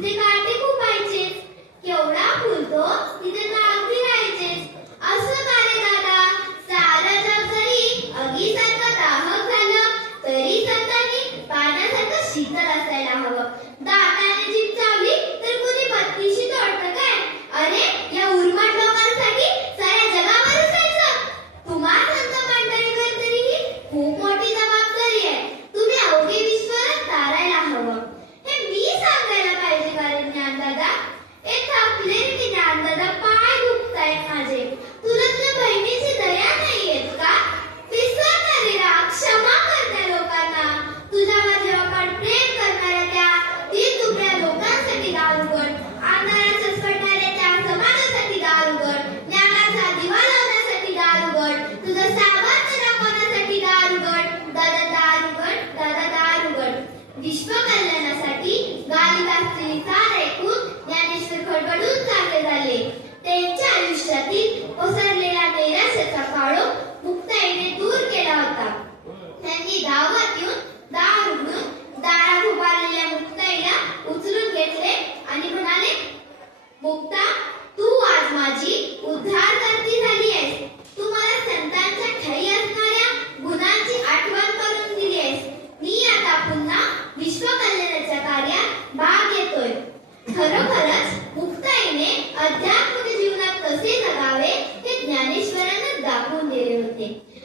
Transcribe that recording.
Did they क्षति पसर ले Amém.